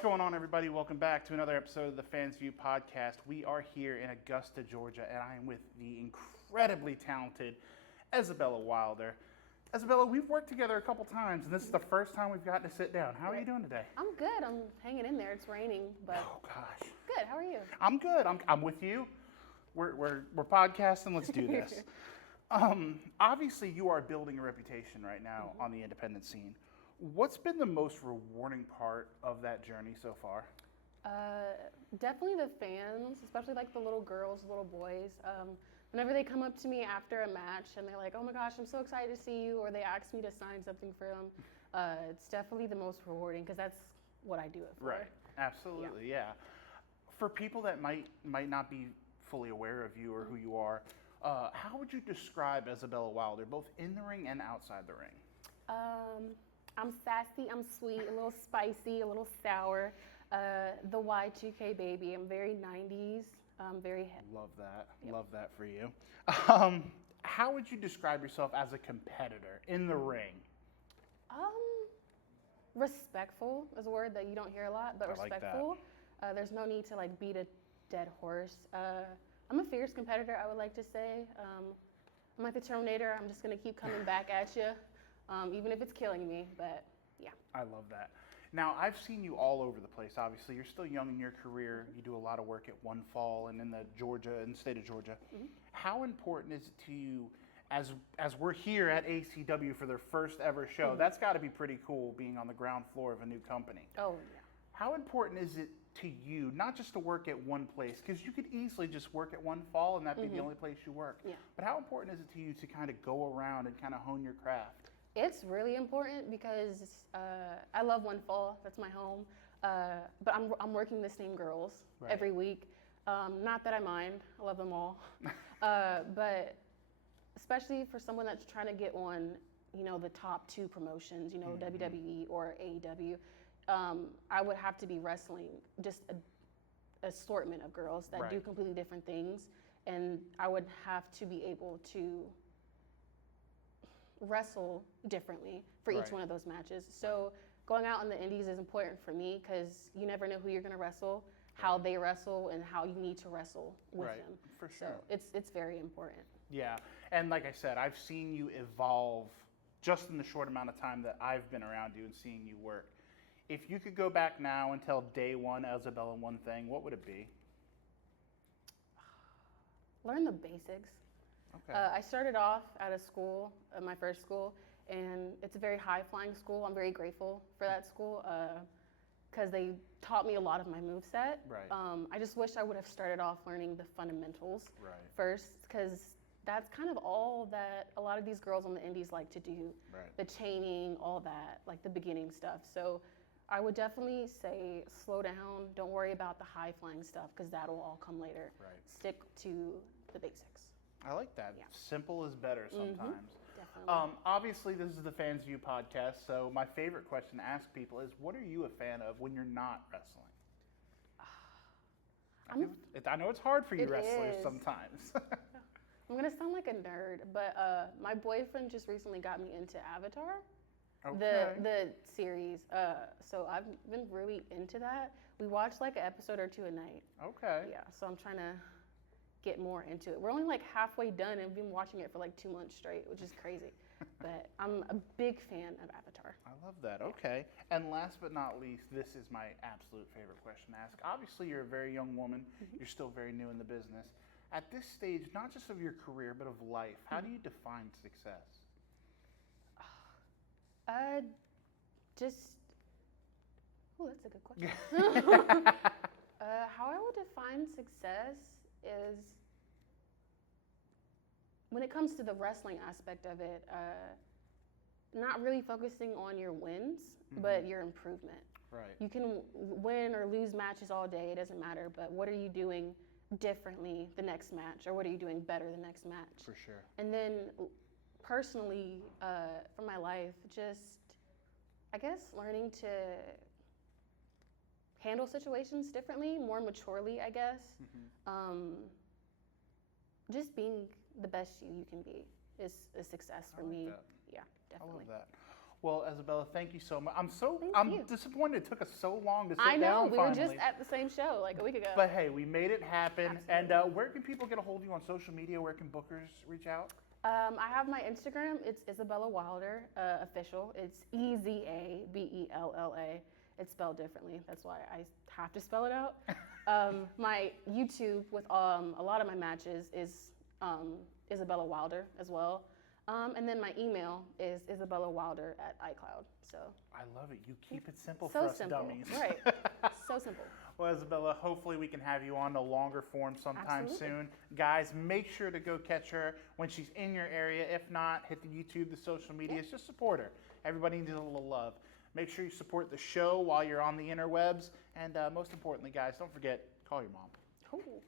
What's going on, everybody? Welcome back to another episode of the Fans View Podcast. We are here in Augusta, Georgia, and I am with the incredibly talented Ezabella Wilder. Ezabella, we've worked together a couple times, and this is the first time we've gotten to sit down. How are you doing today? I'm good. I'm hanging in there. It's raining, but Oh gosh, good. How are you? I'm good. I'm with you. We're podcasting. Let's do this. Obviously, you are building a reputation right now on the independent scene. What's been the most rewarding part of that journey so far? Definitely the fans, especially like the little girls, little boys. Whenever they come up to me after a match and they're like, "Oh my gosh, I'm so excited to see you," or they ask me to sign something for them, it's definitely the most rewarding because that's what I do it for. Right. Absolutely. Yeah. For people that might not be fully aware of you or who you are, how would you describe Ezabella Wilder, both in the ring and outside the ring? I'm sassy, I'm sweet, a little spicy, a little sour. The Y2K baby. I'm very 90s. Very hip. Love that. Yep. Love that for you. How would you describe yourself as a competitor in the ring? Respectful is a word that you don't hear a lot, but I respectful. Like there's no need to like beat a dead horse. I'm a fierce competitor, I would like to say. I'm like the Terminator. I'm just gonna keep coming back at you. Even if it's killing me, but yeah. I love that. Now, I've seen you all over the place. Obviously, you're still young in your career. You do a lot of work at One Fall and in the state of Georgia. Mm-hmm. How important is it to you, as we're here at ACW for their first ever show? Mm-hmm. That's got to be pretty cool, being on the ground floor of a new company. Oh, yeah. How important is it to you, not just to work at one place, because you could easily just work at One Fall and that'd be the only place you work. Yeah. But how important is it to you to kind of go around and kind of hone your craft? It's really important because I love One Fall. That's my home. But I'm working the same girls every week. Not that I mind. I love them all. But especially for someone that's trying to get on, the top two promotions, WWE or AEW, I would have to be wrestling just an assortment of girls that do completely different things. And I would have to be able to wrestle differently for each one of those matches. So going out on the indies is important for me because you never know who you're going to wrestle, how they wrestle, and how you need to wrestle with them. For sure. So it's very important. Yeah, and like I said, I've seen you evolve just in the short amount of time that I've been around you and seeing you work. If you could go back now and tell day one Ezabella one thing, what would it be? Learn the basics. Okay. I started off at a school, my first school, and it's a very high-flying school. I'm very grateful for that school because they taught me a lot of my moveset. Right. I just wish I would have started off learning the fundamentals first because that's kind of all that a lot of these girls on the indies like to do. Right. The chaining, all that, like the beginning stuff. So I would definitely say slow down. Don't worry about the high-flying stuff because that'll all come later. Right. Stick to the basics. I like that. Yeah. Simple is better sometimes. Definitely. Obviously, this is the Fans View Podcast, so my favorite question to ask people is, what are you a fan of when you're not wrestling? I know it's hard for you wrestlers sometimes. I'm going to sound like a nerd, but my boyfriend just recently got me into Avatar, the series. So I've been really into that. We watch like an episode or two a night. Okay. Yeah, so I'm trying to get more into it. We're only like halfway done and we've been watching it for like 2 months straight, which is crazy. But I'm a big fan of Avatar. I love that. Okay. And last but not least, this is my absolute favorite question to ask. Obviously, you're a very young woman. You're still very new in the business. At this stage, not just of your career, but of life, how do you define success? That's a good question. How I would define success is when it comes to the wrestling aspect of it, not really focusing on your wins, but your improvement. Right. You can win or lose matches all day, it doesn't matter, but what are you doing differently the next match, or what are you doing better the next match? For sure. And then personally, for my life, just, I guess, learning to handle situations differently, more maturely, I guess. Just being the best you can be is a success for me. That. Yeah, definitely. I love that. Well, Ezabella, thank you so much. I'm you. disappointed it took us so long to sit I know, down we finally. were just at the same show like a week ago. But hey, we made it happen. Absolutely. And where can people get a hold of you on social media? Where can bookers reach out? I have my Instagram. It's Ezabella Wilder official. It's EZABELLA. It's spelled differently. That's why I have to spell it out. My YouTube with a lot of my matches is Ezabella Wilder as well. And then my email is isabellawilder@iCloud. So I love it. You keep it simple so for us simple, dummies. right? So simple. Well, Ezabella, hopefully we can have you on a longer form sometime Absolutely. soon. Guys, make sure to go catch her when she's in your area. If not, hit the YouTube, the social medias. Just support her. Everybody needs a little love. Make sure you support the show while you're on the interwebs. And most importantly, guys, don't forget, call your mom. Cool.